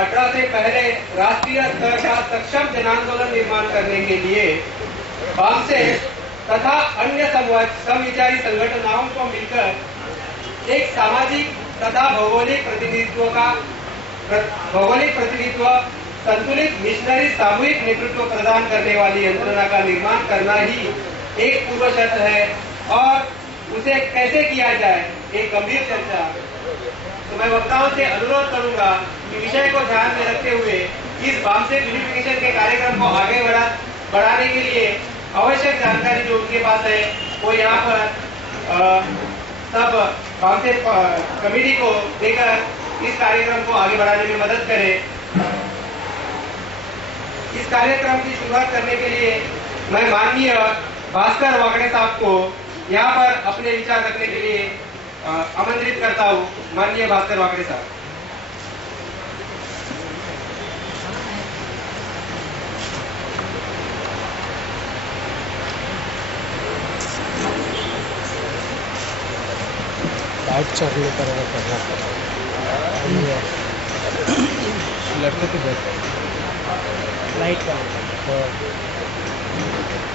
18 से पहले राष्ट्रीय स्तर का सक्षम जन आंदोलन निर्माण करने के लिए वामसे तथा अन्य समविचारी संगठनों को मिलकर एक सामाजिक तथा भौगोलिक प्रतिनिधित्व संतुलित मिशनरी सामूहिक नेतृत्व प्रदान करने वाली यंत्रणा का निर्माण करना ही एक पूर्व शर्त है और उसे कैसे किया जाए एक गंभीर चर्चा। तो मैं वक्ताओं से अनुरोध करूंगा कि विषय को ध्यान में रखते हुए इस वामसे यूनिफिकेशन के कार्यक्रम को आगे बढ़ाने के लिए आवश्यक जानकारी जो उनके पास है वो यहाँ पर सब वामसे कमेटी को देकर इस कार्यक्रम को आगे बढ़ाने में मदद करें। इस कार्यक्रम की शुरुआत करने के लिए मैं माननीय भास्कर वाकड़े साहब को यहाँ पर अपने विचार रखने के लिए आमंत्रित करता हूँ। माननीय भास्कर वाकड़े साहब। लाइट चालू करना लड़के के लाइट का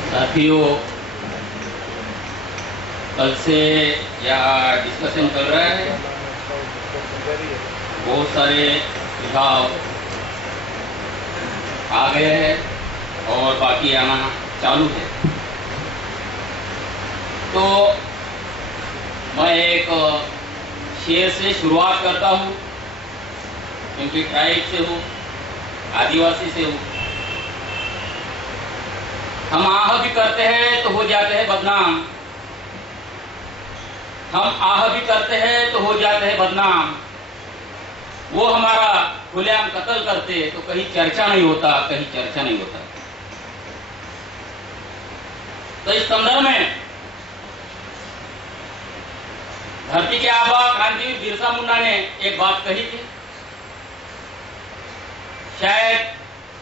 साथियों, कल से यहाँ डिस्कशन चल रहा है। बहुत सारे सुझाव आ गए हैं और बाकी आना चालू है। तो मैं एक शेर से शुरुआत करता हूँ, क्योंकि ट्राइब से हूँ, आदिवासी से हूँ। हम आह भी करते हैं तो हो जाते हैं बदनाम, हम आह भी करते हैं तो हो जाते हैं बदनाम। वो हमारा खुलेआम कत्ल करते तो कहीं चर्चा नहीं होता, कहीं चर्चा नहीं होता। तो इस संदर्भ में धरती के आबा क्रांतिवीर बिरसा मुंडा ने एक बात कही थी, शायद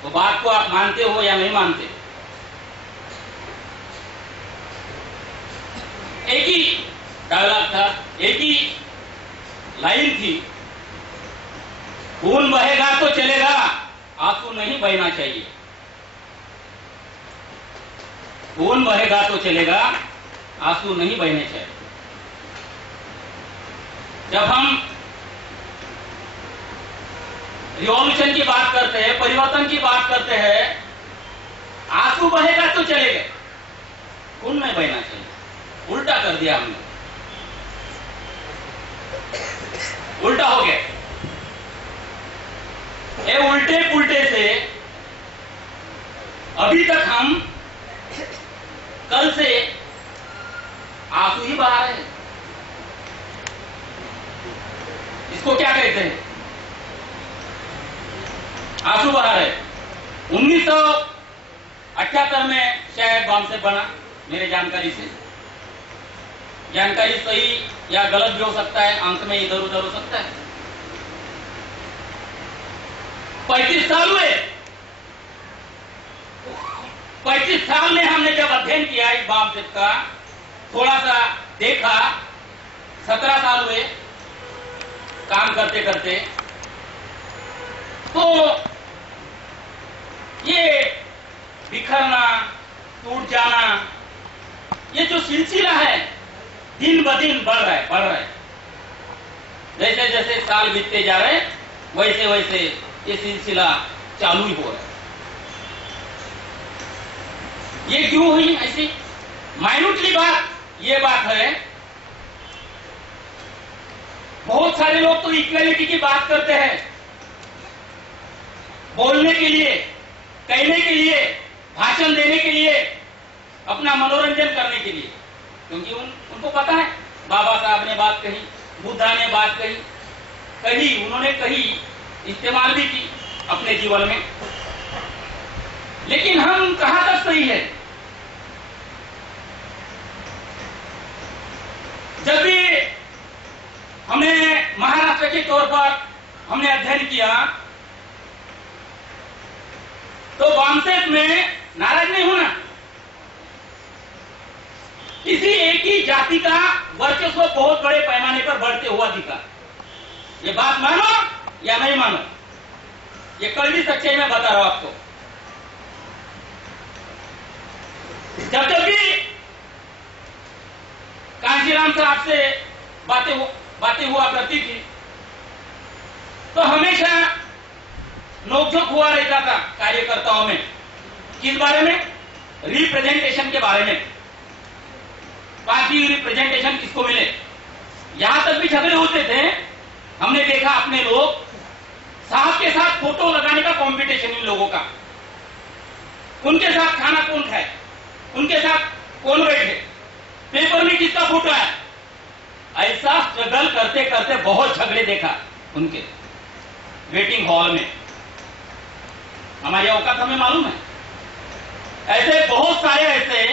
वो बात को आप मानते हो या नहीं मानते। एक ही डायलॉग था, एक ही लाइन थी, खून बहेगा तो चलेगा, आंसू नहीं बहना चाहिए। खून बहेगा तो चलेगा, आंसू नहीं बहने चाहिए। जब हम रिवॉल्यूशन की बात करते हैं, परिवर्तन की बात करते हैं, आंसू बहेगा तो चलेगा, खून नहीं बहना चाहिए। उल्टा कर दिया हमने, उल्टा हो गया। ये उल्टे पुल्टे से अभी तक हम कल से आंसू ही बहा रहे हैं। इसको क्या कहते हैं? आंसू बहा रहे। 1978 में शायद वामसे बना, मेरे जानकारी से। जानकारी सही या गलत भी हो सकता है, अंक में इधर उधर हो सकता है। 35 साल हुए। 35 साल में हमने जब अध्ययन किया इस वामसे का, थोड़ा सा देखा, 17 साल हुए काम करते करते। तो ये बिखरना, टूट जाना, ये जो सिलसिला है दिन ब दिन बढ़ रहा है। जैसे जैसे साल बीतते जा रहे हैं, वैसे वैसे ये सिलसिला चालू ही हो रहा है। ये क्यों हुई ऐसी? माइन्यूटली बात ये बात है, बहुत सारे लोग तो इक्वालिटी की बात करते हैं, बोलने के लिए, कहने के लिए, भाषण देने के लिए, अपना मनोरंजन करने के लिए। क्योंकि उनको पता है बाबा साहब ने बात कही, बुद्धा ने बात कही, उन्होंने कही, इस्तेमाल भी की अपने जीवन में। लेकिन हम कहां तक सही है? जब भी हमने महाराष्ट्र के तौर पर हमने अध्ययन किया, तो वामसे में नाराज नहीं होना। किसी एक ही जाति का वर्चस्व बहुत बड़े पैमाने पर बढ़ते हुआ दिखा। ये बात मानो या नहीं मानो, ये कड़वी सच्चाई मैं बता रहा हूं आपको। जब जब भी कांशीराम साहब से बातें हुआ करती थी तो हमेशा नोकझोंक हुआ रहता था कार्यकर्ताओं में। किस बारे में? रिप्रेजेंटेशन के बारे में। पार्टी रिप्रेजेंटेशन किसको मिले, यहां तक भी झगड़े होते थे। हमने देखा अपने लोग साहब के साथ फोटो लगाने का कंपटीशन इन लोगों का, उनके साथ खाना कौन खाए, उनके साथ कौन बैठे, पेपर में किसका फोटो है। ऐसा स्ट्रगल करते करते बहुत झगड़े देखा उनके वेटिंग हॉल में। हमारी औकात हमें मालूम है। ऐसे बहुत सारे ऐसे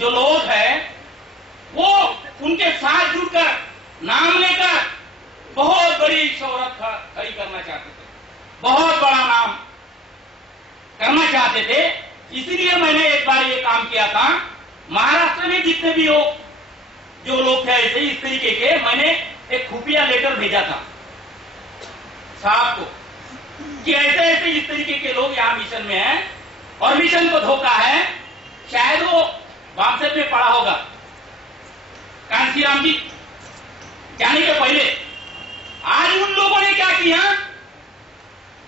जो लोग हैं वो उनके साथ जुड़कर नाम लेकर बहुत बड़ी शोहरत खड़ी करना चाहते थे, बहुत बड़ा नाम करना चाहते थे। इसलिए मैंने एक बार ये काम किया था। महाराष्ट्र में जितने भी हो जो लोग थे ऐसे इस तरीके के, मैंने एक खुफिया लेटर भेजा था साहब को कि ऐसे ऐसे इस तरीके के लोग यहां मिशन में हैं और मिशन को धोखा है। शायद वो वामसेप में पड़ा होगा कांशीराम जी जाने के पहले। आज उन लोगों ने क्या किया,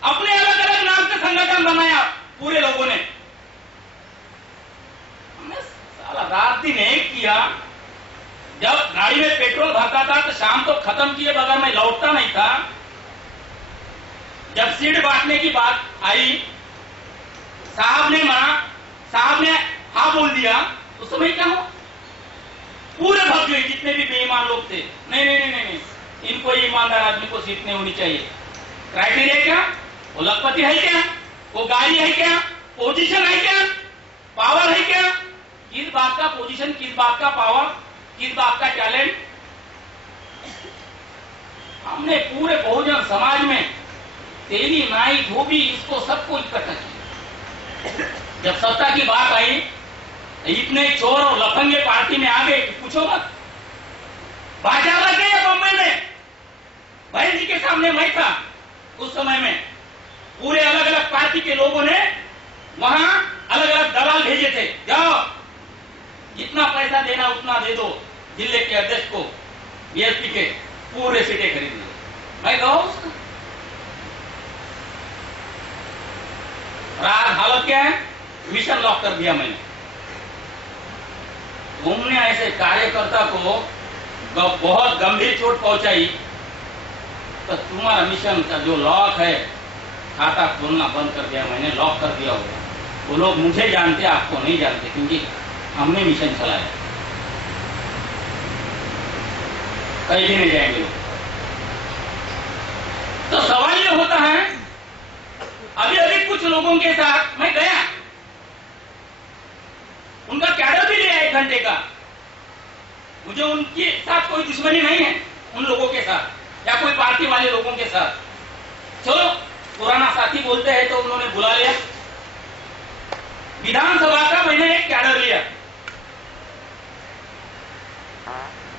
अपने अलग अलग नाम से संगठन बनाया पूरे लोगों ने। हमने साला रात दिन एक किया। जब गाड़ी में पेट्रोल भरता था तो शाम को खत्म किए बगैर मैं लौटता नहीं था। जब सीट बांटने की बात आई, साहब ने मना, साहब ने हाँ बोल दिया, उस समय क्या हुआ, पूरे भग गए जितने भी बेईमान लोग थे। नहीं नहीं नहीं नहीं, इनको ईमानदार आदमी को सीट नहीं होनी चाहिए। क्राइटेरिया क्या, वो लखपति है क्या, वो गाड़ी है क्या, पोजीशन है क्या, पावर है क्या, किस बात का पोजीशन, किस बात का पावर, किस बात का टैलेंट। हमने पूरे बहुजन समाज में तेली नाई धोबी इसको सबको इकट्ठा किया। जब सत्ता की बात आई, इतने चोर और लफंगे पार्टी में आ गए कि पूछो मत। बाजार लग गए बम्बई में, बहन जी के सामने मैं था उस समय में। पूरे अलग अलग पार्टी के लोगों ने वहां अलग अलग दलाल भेजे थे, जाओ जितना पैसा देना उतना दे दो जिले के अध्यक्ष को, बीएसपी के पूरे सीटें खरीद लो। मैं कहा उसका आज हालत क्या है, मिशन लॉक कर दिया मैंने। तुमने ऐसे कार्यकर्ता को बहुत गंभीर चोट पहुंचाई तो तुम्हारा मिशन का जो लॉक है, खाता खोलना बंद कर दिया मैंने, लॉक कर दिया होगा। वो लोग मुझे जानते, आपको नहीं जानते, क्योंकि हमने मिशन चलाया। कहीं भी नहीं जाएंगे लोग। तो सवाल ये होता है, अभी अभी कुछ लोगों के साथ मैं गया, उनका कैडर भी लिया 1 घंटे का। मुझे उनके साथ कोई दुश्मनी नहीं है, उन लोगों के साथ या कोई पार्टी वाले लोगों के साथ। चलो पुराना साथी बोलते हैं तो उन्होंने बुला लिया। विधानसभा का मैंने एक कैडर लिया,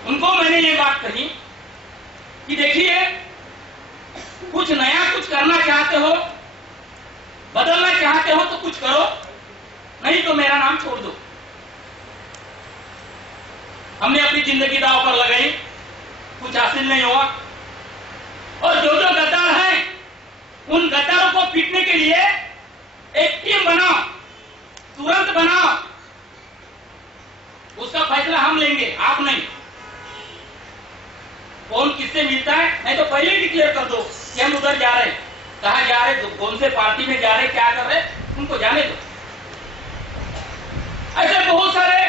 उनको मैंने ये बात कही कि देखिए कुछ नया कुछ करना चाहते हो, बदलना चाहते हो तो कुछ करो, नहीं तो मेरा नाम छोड़ दो। हमने अपनी जिंदगी दांव पर लगाई, कुछ हासिल नहीं हुआ। और जो जो गद्दार हैं उन गद्दारों को पीटने के लिए एक टीम बनाओ, तुरंत बनाओ, उसका फैसला हम लेंगे, आप नहीं। कौन किससे मिलता है, नहीं तो पहले ही डिक्लेयर कर दो कि हम उधर जा रहे हैं, कहां जा रहे, कौन से पार्टी में जा रहे, क्या कर रहे, उनको जाने दो। ऐसे बहुत सारे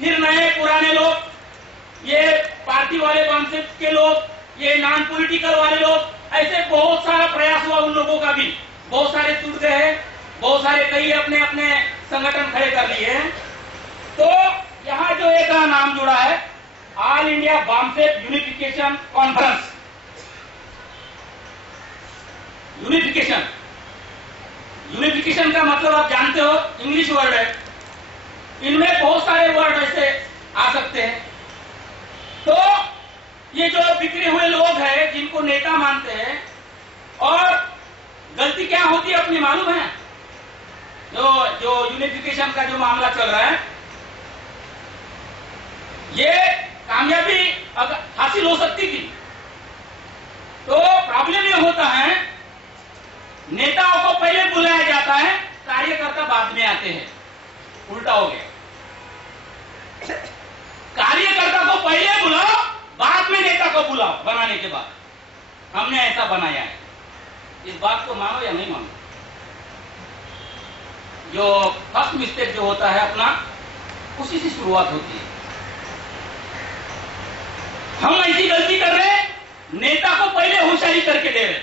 फिर नए पुराने लोग, ये पार्टी वाले कॉन्सेप्ट के लोग, ये नॉन पॉलिटिकल वाले लोग, ऐसे बहुत सारा प्रयास हुआ उन लोगों का भी। बहुत सारे टूट गए हैं, बहुत सारे कई अपने अपने संगठन खड़े कर लिए हैं। तो यहां जो एक नाम जुड़ा है, all India BAMCEF unification conference. Unification, unification का मतलब आप जानते हो, इंग्लिश वर्ड है। इनमें बहुत सारे वर्ड ऐसे आ सकते हैं। तो ये जो बिखरे हुए लोग हैं जिनको नेता मानते हैं और गलती गलती क्या होती है अपनी मालूम है? जो यूनिफिकेशन का जो मामला चल रहा है, ये कामयाबी अगर हासिल हो सकती थी तो प्रॉब्लम ये होता है, नेताओं को पहले बुलाया जाता है, कार्यकर्ता बाद में आते हैं। उल्टा हो गया। कार्यकर्ता को पहले बुलाओ, बाद में नेता को बुलाओ। बनाने के बाद हमने ऐसा बनाया है। इस बात को मानो या नहीं मानो, जो फर्स्ट मिस्टेक जो होता है अपना, उसी से शुरुआत होती है। हम ऐसी गलती कर रहे हैं, नेता को पहले होशियारी करके दे रहे,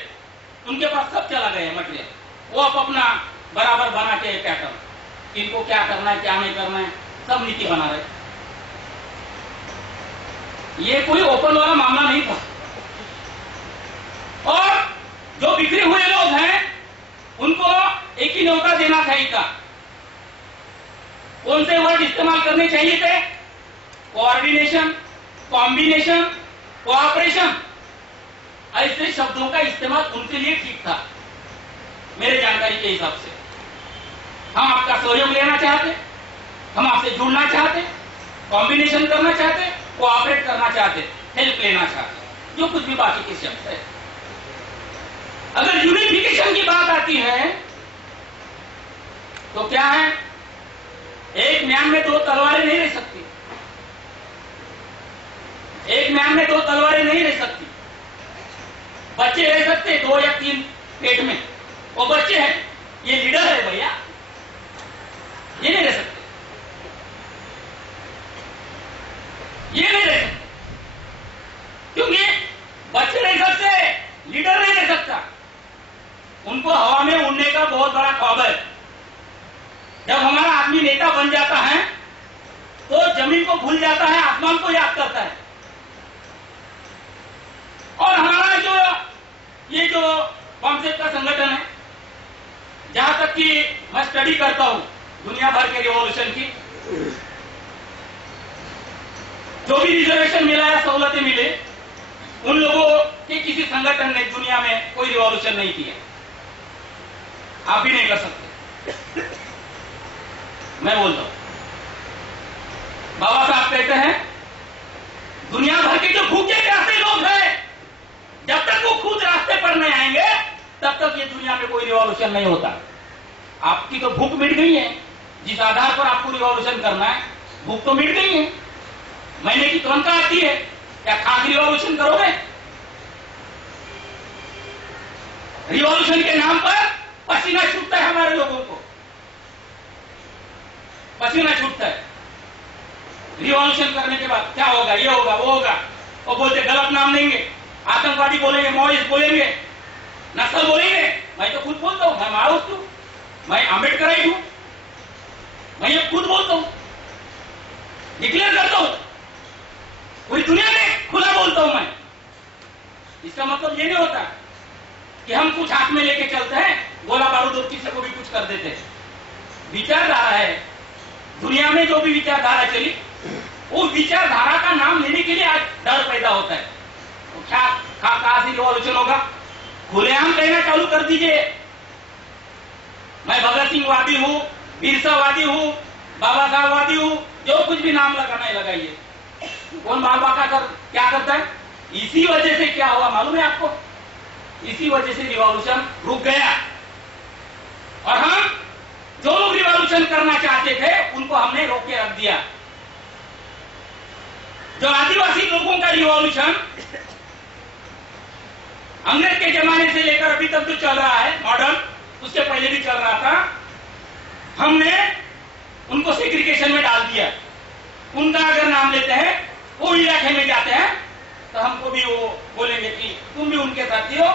उनके पास सब चला गया मटेरियल, वो अपना बराबर बना के पैटर्न, इनको क्या करना है क्या नहीं करना है सब नीति बना रहे। ये कोई ओपन वाला मामला नहीं था। और जो बिखरे हुए लोग हैं उनको एक ही न्योता देना चाहिए था। कौन से वर्ड इस्तेमाल करने चाहिए थे? कोऑर्डिनेशन, कॉम्बिनेशन, कोऑपरेशन, ऐसे शब्दों का इस्तेमाल उनके लिए ठीक था मेरे जानकारी के हिसाब से। हम आपका सहयोग लेना चाहते, हम आपसे जुड़ना चाहते, कॉम्बिनेशन करना चाहते, कोऑपरेट करना चाहते, हेल्प लेना चाहते, जो कुछ भी बाकी के शब्द है। अगर यूनिफिकेशन की बात आती है तो क्या है, एक म्यान में दो तलवारें नहीं रह सकती। एक म्यान में दो तलवारें नहीं रह सकती। बच्चे रह सकते 2 या 3 पेट में, वो बच्चे हैं, ये लीडर है भैया, ये नहीं रह सकते, ये नहीं रह सकते। क्योंकि बच्चे रह सकते, लीडर नहीं रह सकता। उनको हवा में उड़ने का बहुत बड़ा ख्वाब है। जब हमारा आदमी नेता बन जाता है तो जमीन को भूल जाता है, आसमान को याद करता है। और हमारा ये जो कॉन्सेप्ट का संगठन है, जहां तक कि मैं स्टडी करता हूं दुनिया भर के रिवॉल्यूशन की, जो भी रिजर्वेशन मिला है, सहूलतें मिले, उन लोगों के किसी संगठन ने दुनिया में कोई रिवॉल्यूशन नहीं किया। आप भी नहीं कर सकते। मैं बोलता हूं, बाबा साहब कहते हैं दुनिया भर के जो भूखे प्यासे लोग हैं, जब तक वो खुद रास्ते पर नहीं आएंगे तब तक ये दुनिया में कोई रिवॉल्यूशन नहीं होता। आपकी तो भूख मिट गई है, जिस आधार पर आपको रिवॉल्यूशन करना है, भूख तो मिट गई है। महीने की तनख्वाह आती है, क्या खास रिवॉल्यूशन करोगे? रिवॉल्यूशन के नाम पर पसीना छूटता है, हमारे लोगों को पसीना छूटता है। रिवॉल्यूशन करने के बाद क्या होगा, ये होगा, वो होगा, और बोलते गलत नाम देंगे, आतंकवादी बोलेंगे, माओइस्ट बोलेंगे, नक्सल बोलेंगे। मैं तो खुद बोलता हूं, मैं माओइस्ट हूं, मैं आम्बेडकराइट हूं, मैं ये खुद बोलता हूं, डिक्लेयर करता हूं, पूरी दुनिया में खुला बोलता हूं मैं। इसका मतलब ये नहीं होता कि हम कुछ हाथ में लेके चलते हैं, गोला बारूद और किसी को भी कुछ कर देते हैं। विचारधारा है, दुनिया में जो भी विचारधारा चली, उस विचारधारा का नाम लेने के लिए आज डर पैदा होता है। तो क्या कहां से रिवॉल्यूशन होगा? खुलेआम कहना चालू कर दीजिए, मैं भगत सिंह वादी हूं, बिरसावादी हूं, बाबा साहब वादी हूं, जो कुछ भी नाम लगाना है लगाइए। कौन बाल बाका क्या करता है? इसी वजह से क्या हुआ मालूम है आपको? इसी वजह से रिवॉल्यूशन रुक गया। और हम जो लोग रिवॉल्यूशन करना चाहते थे उनको हमने रोक के रख दिया। जो आदिवासी लोगों का रिवॉल्यूशन अंग्रेज के जमाने से लेकर अभी तक जो चल रहा है मॉडर्न, उसके पहले भी चल रहा था, हमने उनको सेग्रीगेशन में डाल दिया। उनका अगर नाम लेते हैं, वो इलाके में जाते हैं, तो हमको भी वो बोलेंगे कि तुम भी उनके साथी हो,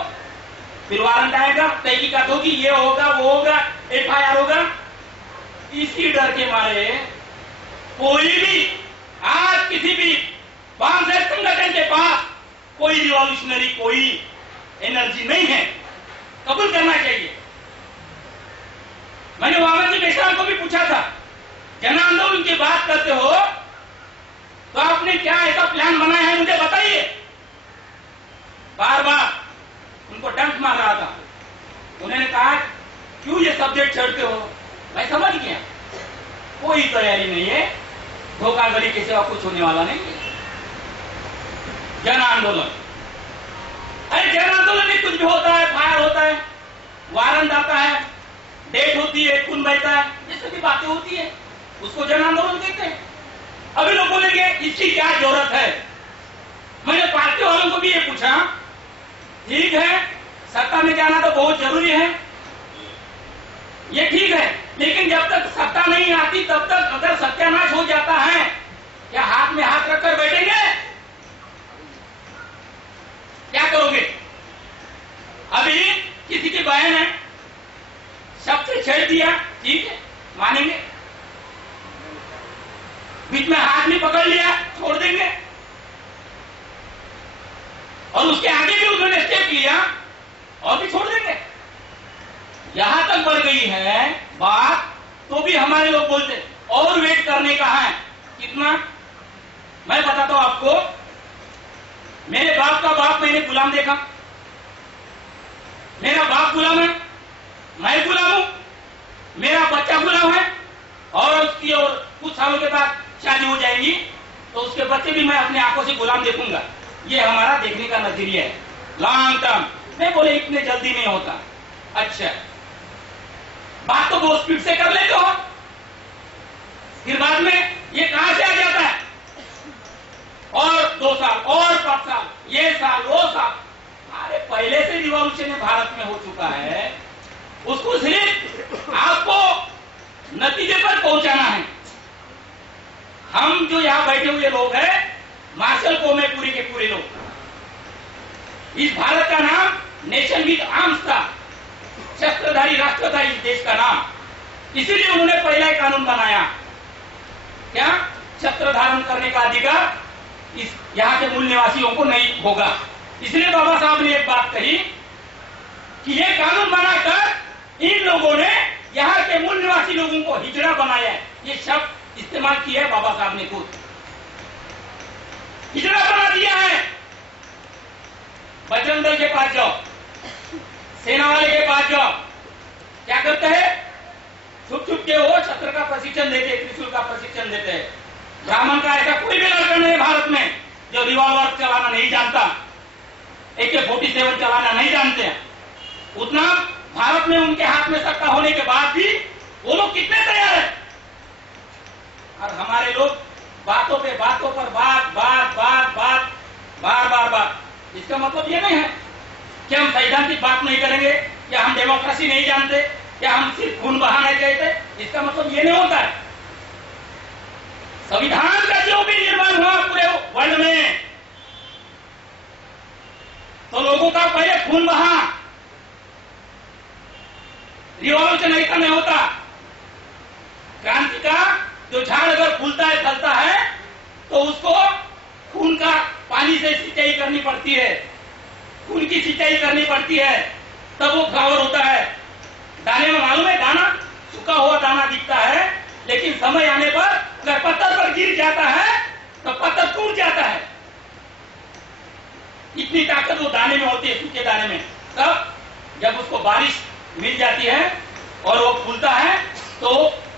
फिर वारंट आएगा, तहकीकात होगी, ये होगा, वो होगा, FIR होगा। इसी डर के मारे कोई भी आज किसी भी बांग्लादेश संगठन के पास कोई रिवॉल्यूशनरी कोई एनर्जी नहीं है। कबूल करना चाहिए। मैंने वामन जी बेशराम को भी पूछा था, जन आंदोलन की बात करते हो तो आपने क्या ऐसा प्लान बनाया है, मुझे बताइए। बार बार उनको डंक मार रहा था। उन्होंने कहा क्यों ये सब्जेक्ट छेड़ते हो? मैं समझ गया, कोई तैयारी नहीं है, धोखाधड़ी के सिवा कुछ होने वाला नहीं है। जन आंदोलन, अरे जन आंदोलन में कुछ भी होता है, फायर होता है, वारंट आता है, डेट होती है, खून बहता है, ये सभी बातें होती है, उसको जन आंदोलन कहते हैं। अभी लोग बोलेंगे इसकी क्या जरूरत है? मैंने पार्टी वालों को भी ये पूछा, ठीक है सत्ता में जाना तो बहुत जरूरी है, ये ठीक है, लेकिन जब तक सत्ता नहीं आती तब तक अगर सत्यानाश हो जाता है, क्या हाथ में हाथ रखकर बैठेंगे? क्या करोगे? अभी किसी की बहन है, शब्द से छेड़ दिया, ठीक है मानेंगे, बीच में हाथ भी पकड़ लिया, छोड़ देंगे, और उसके आगे भी उन्होंने स्टेप लिया और भी छोड़ देंगे। यहां तक बढ़ गई है बात, तो भी हमारे लोग बोलते और वेट करने का है। कितना? मैं बताता हूं आपको, मेरे बाप का बाप मैंने गुलाम देखा, मेरा बाप गुलाम है, मैं गुलाम हूं, मेरा बच्चा गुलाम है, और उसकी और कुछ सालों के बाद शादी हो जाएगी तो उसके बच्चे भी मैं अपने आंखों से गुलाम देखूंगा। ये हमारा देखने का नजरिया है, लॉन्ग टर्म। नहीं बोले इतने जल्दी नहीं होता। अच्छा, बात तो बहुत स्पीड से कर लेते हो, फिर बाद में ये कहां से आ जाता है? और 2 साल और 5 साल, ये साल वो साल। अरे पहले से रिवॉल्यूशन भारत में हो चुका है, उसको सिर्फ आपको नतीजे पर पहुंचाना है। हम जो यहां बैठे हुए लोग हैं, मार्शल को में पूरे के पूरे लोग, इस भारत का नाम नेशन विद आर्म्स था, शस्त्रधारी राष्ट्र था इस देश का नाम, इसीलिए उन्होंने पहला ही कानून बनाया, क्या? शस्त्र धारण करने का अधिकार इस यहाँ के मूल निवासियों को नहीं होगा। इसलिए बाबा साहब ने एक बात कही कि ये कानून बनाकर इन लोगों ने यहाँ के मूल निवासी लोगों को हिजड़ा बनाया है। ये शब्द इस्तेमाल किया है बाबा साहब ने खुद, हिजड़ा बना दिया है। बजरंग दल के पास जाओ, सेना वाले के पास जाओ, क्या करते हैं? छुप छुप के वो शस्त्र का प्रशिक्षण देते, त्रिशूल का प्रशिक्षण देते हैं। ब्राह्मण का ऐसा कोई भी लड़का नहीं है भारत में जो रिवॉल्वर चलाना नहीं जानता, AK-47 चलाना नहीं जानते हैं। उतना भारत में उनके हाथ में सत्ता होने के बाद भी वो लोग कितने तैयार है, और हमारे लोग बातों पे बातों पर बात बात बात बात बार बार बात। इसका मतलब ये नहीं है कि हम सैद्धांतिक बात नहीं करेंगे, या हम डेमोक्रेसी नहीं जानते, या हम सिर्फ खून बहाना चाहते। इसका मतलब ये नहीं होता है। संविधान का जो भी निर्माण हुआ पूरे वर्ल्ड में, तो लोगों का पहले खून बहा, रिवॉल्यूशन ऐसा नहीं होता। क्रांति का जो झाड़ अगर फूलता है फलता है तो उसको खून का पानी से सिंचाई करनी पड़ती है, खून की सिंचाई करनी पड़ती है, तब वो फ्लावर होता है। दाने में मालूम है, दाना सूखा हुआ दाना दिखता है, लेकिन समय आने पर अगर पत्थर पर गिर जाता है तो पत्थर टूट जाता है। इतनी ताकत वो दाने में होती है, सूखे दाने में। तब जब उसको बारिश मिल जाती है और वो फूलता है तो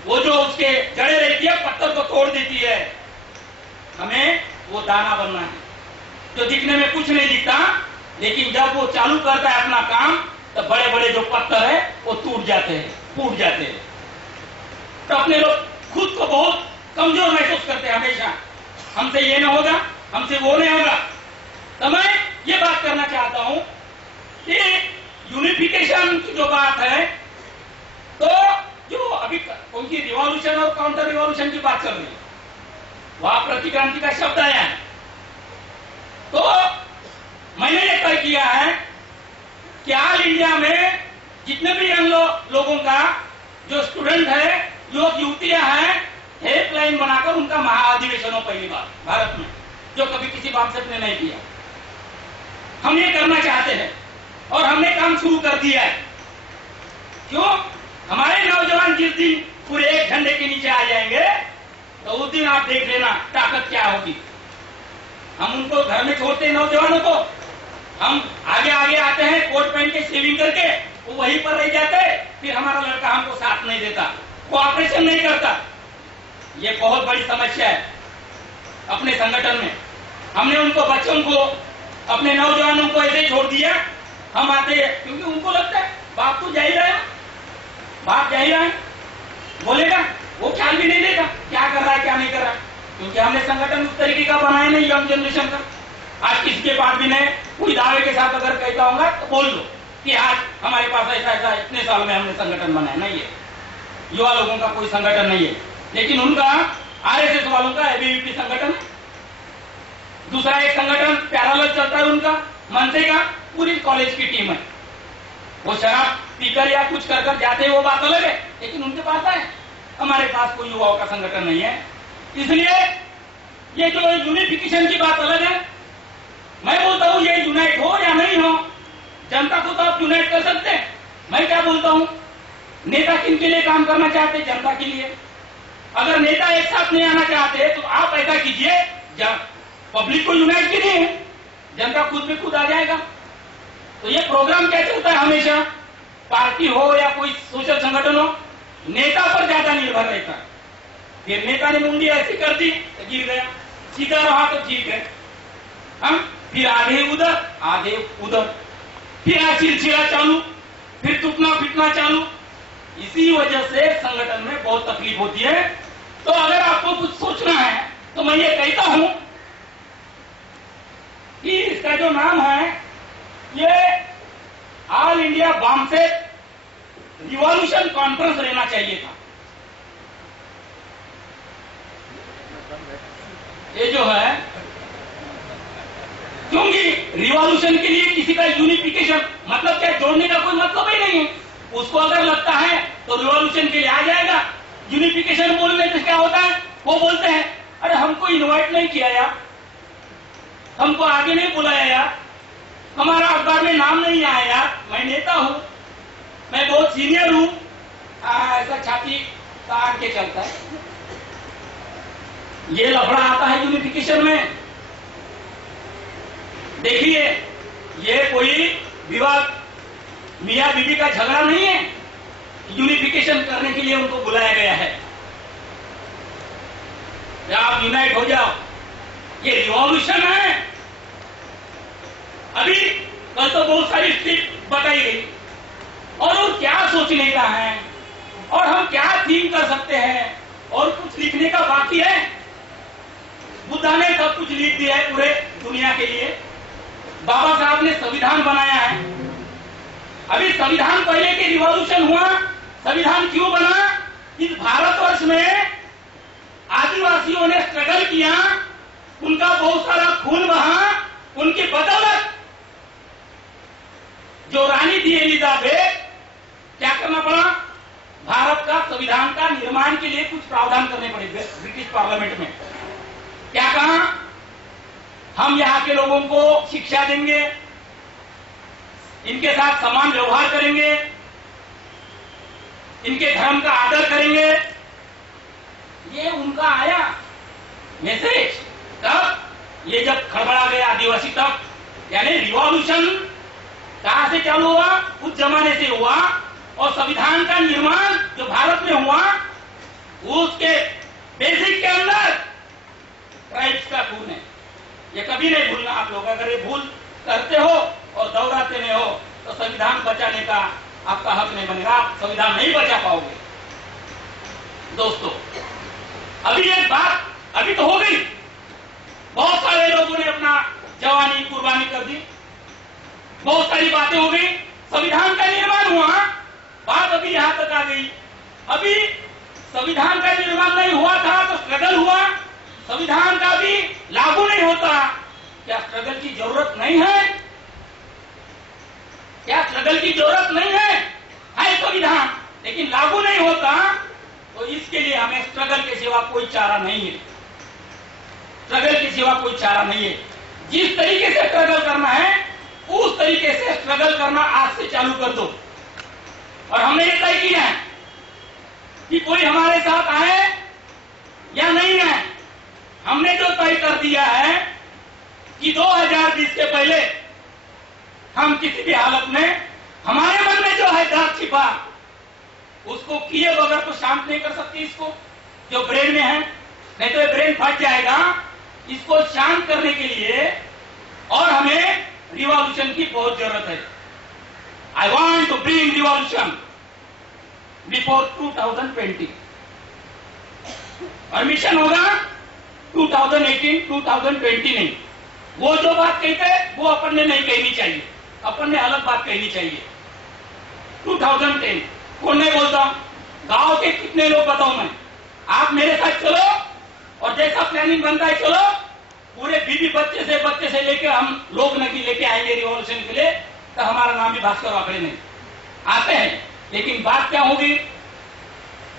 वो जो उसके जड़ें रहती है पत्थर को तोड़ देती है। हमें वो दाना बनना है जो दिखने में कुछ नहीं दिखता, लेकिन जब वो चालू करता है अपना काम तो बड़े बड़े जो पत्थर है वो टूट जाते हैं, फूट जाते हैं। तो अपने लोग खुद को बहुत कमजोर महसूस करते हैं हमेशा, हमसे ये नहीं होगा, हमसे वो नहीं होगा। तो मैं ये बात करना चाहता हूं कि यूनिफिकेशन की जो बात है, तो जो अभी उनकी रिवॉल्यूशन और काउंटर रिवॉल्यूशन की बात चल रही है, वहां प्रतिक्रांति का शब्द आया है। तो मैंने ये तय किया है कि ऑल इंडिया में जितने भी हम लोगों का जो स्टूडेंट है, युवक युवतियां हैं, हेल्पलाइन बनाकर उनका महाअधिवेशन हो पहली बार भारत में, जो कभी किसी बामसेट ने नहीं किया। हम ये करना चाहते हैं और हमने काम शुरू कर दिया है। क्यों? हमारे नौजवान जिस दिन पूरे एक झंडे के नीचे आ जाएंगे तो उस दिन आप देख लेना ताकत क्या होगी। हम उनको घर में छोड़ते हैं नौजवानों को, हम आगे आगे आते हैं कोट पहन के शेविंग करके, वो वहीं पर रह जाते, फिर हमारा देता, कोऑपरेशन नहीं करता। ये बहुत बड़ी समस्या है अपने संगठन में। हमने उनको, बच्चों को, अपने नौजवानों को ऐसे छोड़ दिया। हम आते हैं क्योंकि उनको लगता है बाप तो जा ही रहा है, बाप जा ही रहा है, बोलेगा, वो ख्याल भी नहीं देगा क्या कर रहा है क्या नहीं कर रहा है, क्योंकि हमने संगठन उस तरीके का बनाया नहीं यंग जनरेशन का। आज किसी के पास भी नहीं, कोई दावे के साथ अगर कहता होगा तो बोल दो कि आज हमारे पास ऐसा ऐसा इतने साल में हमने संगठन बनाया, नहीं है। युवा लोगों का कोई संगठन नहीं है, लेकिन उनका आरएसएस वालों का एबीवीपी संगठन है। दूसरा एक संगठन पैरेलल चलता है उनका, मनसे का, पूरी कॉलेज की टीम है। वो शराब पीकर या कुछ कर कर जाते हैं, वो बात अलग है, लेकिन उनके पास है। हमारे पास कोई युवाओं का संगठन नहीं है। इसलिए ये जो यूनिफिकेशन की बात अलग है। मैं बोलता हूं ये यूनाइट हो या नहीं हो, जनता को तो आप यूनाइट कर सकते हैं। मैं क्या बोलता हूं, नेता किन के लिए काम करना चाहते हैं? जनता के लिए। अगर नेता एक साथ नहीं आना चाहते तो आप ऐसा कीजिए, पब्लिक को यूनाइट कीजिए, जनता खुद में खुद आ जाएगा। तो ये प्रोग्राम क्या चलता है हमेशा, पार्टी हो या कोई सोशल संगठन हो, नेता पर ज्यादा निर्भर रहता है। फिर नेता ने मुंडी ऐसी कर दी तो गिर गया, सीधा रहा तो ठीक है। हम फिर आधे उधर आधे उधर, फिर सिलसिला चालू, फिर टूटना फिटना चालू। इसी वजह से संगठन में बहुत तकलीफ होती है। तो अगर आपको कुछ सोचना है तो मैं ये कहता हूं कि इसका जो नाम है ये ऑल इंडिया बामसेट रिवॉल्यूशन कॉन्फ्रेंस रहना चाहिए था। ये जो है, क्योंकि रिवॉल्यूशन के लिए किसी का यूनिफिकेशन मतलब क्या, जोड़ने का कोई मतलब ही नहीं है। उसको अगर लगता है तो रिवॉल्यूशन के लिए आ जाएगा। यूनिफिकेशन बोलने से क्या होता है, वो बोलते हैं अरे हमको इनवाइट नहीं किया यार, हमको आगे नहीं बुलाया यार, हमारा अखबार में नाम नहीं आया यार, मैं नेता हूं, मैं बहुत सीनियर हूं, ऐसा छाती तान के चलता है। ये लफड़ा आता है यूनिफिकेशन में। देखिए ये कोई विवाद मियां बीबी का झगड़ा नहीं है, यूनिफिकेशन करने के लिए उनको बुलाया गया है। या आप यूनाइट हो जाओ, ये रिवॉल्यूशन है। अभी कल तो बहुत सारी स्क्रिप्ट बताई गई और वो क्या सोचने का है और हम क्या थीम कर सकते हैं और कुछ लिखने का बाकी है। बुद्धा ने सब कुछ लिख दिया है पूरे दुनिया के लिए। बाबा साहब ने संविधान बनाया है। अभी संविधान पहले के रिवॉल्यूशन हुआ, संविधान क्यों बना? इस भारतवर्ष में आदिवासियों ने स्ट्रगल किया, उनका बहुत सारा खून बहा, उनकी बदौलत जो रानी थी एलिजाबेथ, क्या करना पड़ा? भारत का संविधान का निर्माण के लिए कुछ प्रावधान करने पड़े ब्रिटिश पार्लियामेंट में। क्या कहा? हम यहाँ के लोगों को शिक्षा देंगे, इनके साथ समान व्यवहार करेंगे, इनके धर्म का आदर करेंगे। ये उनका आया मैसेज। तब ये जब खड़बड़ा गया आदिवासी, तब यानी रिवॉल्यूशन कहां से चालू हुआ? उस जमाने से हुआ। और संविधान का निर्माण जो भारत में हुआ, उसके बेसिक के अंदर ट्राइब्स का खून है। ये कभी नहीं भूलना आप लोग। अगर ये भूल करते हो और दोहराते नहीं हो तो संविधान बचाने का आपका हक नहीं बनेगा, आप संविधान नहीं बचा पाओगे। दोस्तों, अभी एक बात अभी तो हो गई, बहुत सारे लोगों ने अपना जवानी कुर्बानी कर दी, बहुत सारी बातें हो गई, संविधान का निर्माण हुआ, बात अभी यहां तक आ गई। अभी संविधान का निर्माण नहीं हुआ था तो स्ट्रगल हुआ, संविधान का भी लागू नहीं होता। क्या स्ट्रगल की जरूरत नहीं है? क्या स्ट्रगल की जरूरत नहीं है? है संविधान, लेकिन लागू नहीं होता तो इसके लिए हमें स्ट्रगल के सिवा कोई चारा नहीं है। स्ट्रगल के सिवा कोई चारा नहीं है। जिस तरीके से स्ट्रगल करना है उस तरीके से स्ट्रगल करना आज से चालू कर दो। और हमने ये तय किया है कि कोई हमारे साथ आए या नहीं आए। हमने जो तय कर दिया है कि 2020 के पहले हम किसी भी हालत में, हमारे मन में जो है डर छिपा, उसको किए बगैर तो शांत नहीं कर सकती इसको, जो ब्रेन में है, नहीं तो ये ब्रेन फट जाएगा। इसको शांत करने के लिए और हमें रिवॉल्यूशन की बहुत जरूरत है। I want to bring revolution before 2020 और मिशन होगा 2018 2020 नहीं। वो जो बात कहते वो अपन ने नहीं कहनी चाहिए, अपन ने अलग बात कहनी चाहिए। 2010 कौन नहीं बोलता, गांव के कितने लोग बताओ मैं, आप मेरे साथ चलो और जैसा प्लानिंग बनता है चलो, पूरे बीबी बच्चे से लेके हम लोग नकी लेके आएंगे रिवॉल्यूशन के लिए, तो हमारा नाम भी भास्कर वाकड़े नहीं आते हैं। लेकिन बात क्या होगी,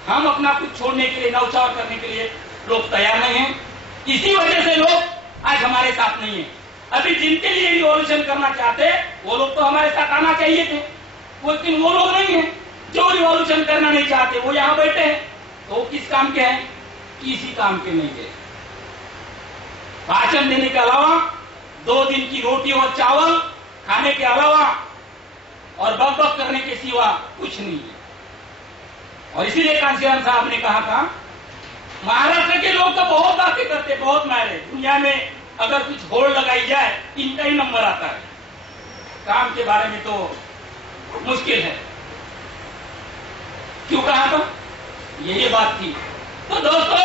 हम अपना कुछ छोड़ने के लिए, नौचार करने के लिए लोग तैयार नहीं हैं। इसी वजह से लोग आज हमारे साथ नहीं है। अभी जिनके लिए रिवॉल्यूशन करना चाहते वो लोग तो हमारे साथ आना चाहिए थे, लेकिन वो लोग नहीं है। जो रिवॉल्यूशन करना नहीं चाहते वो यहां बैठे हैं, तो वो किस काम के हैं? किसी काम के नहीं है। भाषण देने के अलावा, 2 दिन की रोटी और चावल खाने के अलावा और बक करने के सिवा कुछ नहीं है। और इसीलिए कांशीराम साहब ने कहा था, महाराष्ट्र के लोग तो बहुत बातें करते, बहुत मारे, दुनिया में अगर कुछ होड़ लगाई जाए इनका ही नंबर आता है, काम के बारे में तो मुश्किल है। क्यों कहा था? यही बात थी। तो दोस्तों,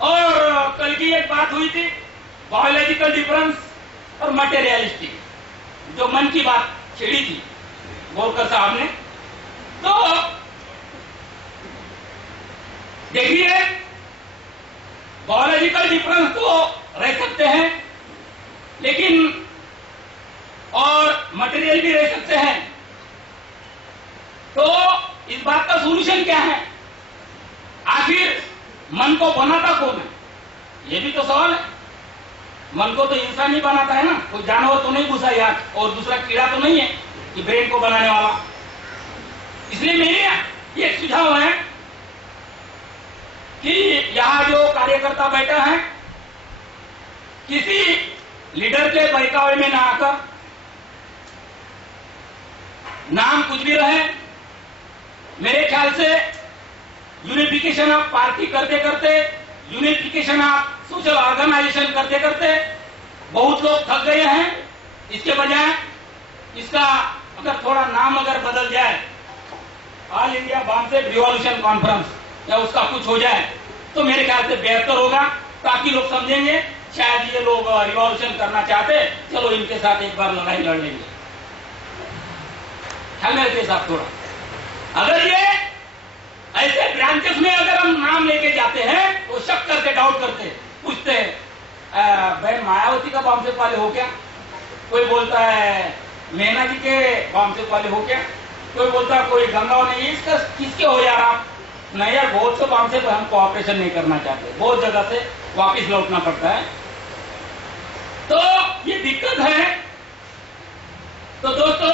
और कल की एक बात हुई थी, बायोलॉजिकल डिफरेंस और मटेरियलिस्टिक, जो मन की बात छेड़ी थी बोलकर साहब ने। तो देखिए, बायोलॉजिकल डिफरेंस तो रह सकते हैं, लेकिन और मटेरियल भी रह सकते हैं। तो इस बात का सॉल्यूशन क्या है? आखिर मन को बनाता कौन है? ये भी तो सवाल है। मन को तो इंसान ही बनाता है ना, कोई जानवर तो नहीं घुसा यार, और दूसरा कीड़ा तो नहीं है कि ब्रेन को बनाने वाला। इसलिए मेरे ये सुझाव है कि यहां जो कार्यकर्ता बैठा है, किसी लीडर के बहकावे में ना आकर, नाम कुछ भी रहे, मेरे ख्याल से यूनिफिकेशन ऑफ पार्टी करते करते, यूनिफिकेशन ऑफ सोशल ऑर्गेनाइजेशन करते करते बहुत लोग थक गए हैं। इसके बजाय इसका अगर थोड़ा नाम अगर बदल जाए, all India BAMCEF revolution conference, या उसका कुछ हो जाए, तो मेरे ख्याल से बेहतर होगा, ताकि लोग समझेंगे शायद ये लोग रिवॉल्यूशन करना चाहते, चलो इनके साथ एक बार लड़ाई लड़ लेंगे। मेरे साथ थोड़ा, अगर ये ऐसे ब्रांचेस में अगर हम नाम लेके जाते हैं तो शक करते, डाउट करते, पूछते हैं बहन मायावती का बामसेफ वाले हो क्या? कोई बोलता है मेना जी के बामसेफ वाले हो क्या? कोई बोलता है कोई गंगा नहीं, इसका किसके हो यार आप? नहीं यार, बहुत से बामसेफ हम कोऑपरेशन नहीं करना चाहते, बहुत जगह से वापिस लौटना पड़ता है। तो ये दिक्कत है। तो दोस्तों,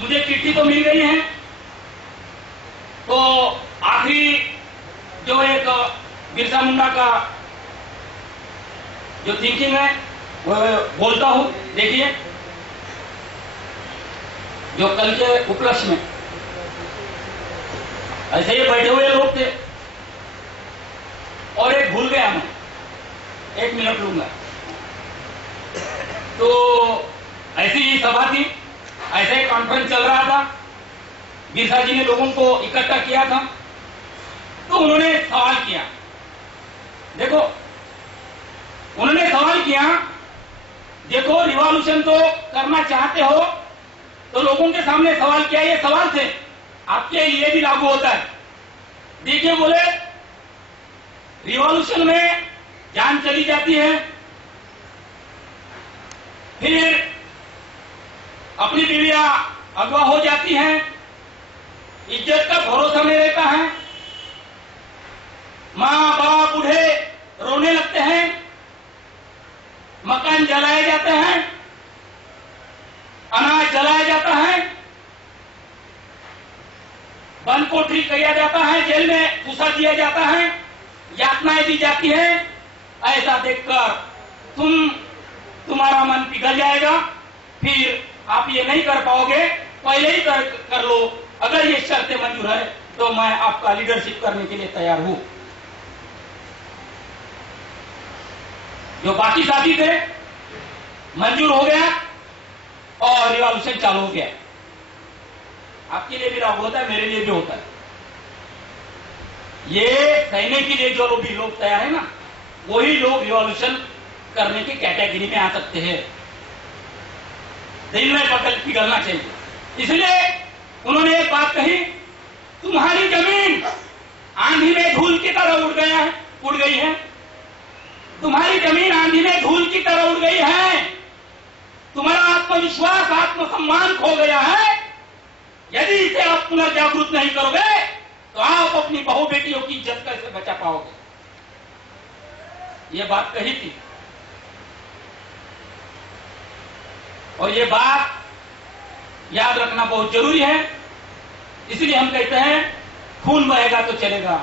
मुझे चिट्ठी तो मिल गई है, तो आखिरी जो एक बिरसा मुंडा का जो थिंकिंग है वो बोलता हूं। देखिए, जो कल के उपलक्ष्य में ऐसे ही बैठे हुए लोग थे, और एक भूल गया मैं, 1 मिनट लूंगा। तो ऐसी ही सभा थी, ऐसा ही कॉन्फ्रेंस चल रहा था, बिरसा जी ने लोगों को इकट्ठा किया था। तो उन्होंने सवाल किया, देखो उन्होंने सवाल किया, देखो रिवॉल्यूशन तो करना चाहते हो, तो लोगों के सामने सवाल किया, ये सवाल थे, आपके लिए भी लागू होता है। देखिए, बोले रिवॉल्यूशन में जान चली जाती है, फिर अपनी बीवियां अगवा हो जाती हैं, इज्जत का भरोसा नहीं रहता है, मां बाप बूढ़े रोने लगते हैं, मकान जलाए जाते हैं, अनाज जलाया जाता है, बंद कोठरी किया जाता है, जेल में घुसा दिया जाता है, यातनाएं दी जाती है। ऐसा देखकर तुम्हारा मन पिघल जाएगा, फिर आप ये नहीं कर पाओगे, पहले ही कर लो अगर ये शर्तें मंजूर है तो मैं आपका लीडरशिप करने के लिए तैयार हूं। जो बाकी साथी थे मंजूर हो गया और रिवॉल्यूशन चालू हो गया। आपके लिए भी लागू होता है, मेरे लिए भी होता है। ये कहने के लिए जो भी लोग तैयार है ना, वही लोग रिवॉल्यूशन करने की कैटेगरी में आ सकते हैं। दिल में पकड़ पिघलना चाहिए। इसलिए उन्होंने एक बात कही, तुम्हारी जमीन आंधी में धूल की तरह उड़ गई है। तुम्हारी जमीन आंधी में धूल की तरह उड़ गई है। तुम्हारा आत्मविश्वास, आत्मसम्मान खो गया है। यदि इसे आप पुनर्जागृत नहीं करोगे तो आप अपनी बहू बेटियों की इज्जत कैसे बचा पाओगे। ये बात कही थी और ये बात याद रखना बहुत जरूरी है। इसलिए हम कहते हैं खून बहेगा तो चलेगा,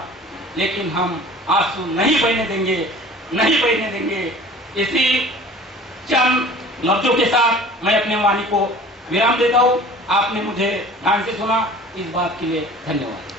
लेकिन हम आंसू नहीं बहने देंगे। इसी चंद लफ्जों के साथ मैं अपने वाणी को विराम देता हूं। आपने मुझे ध्यान से सुना, इस बात के लिए धन्यवाद।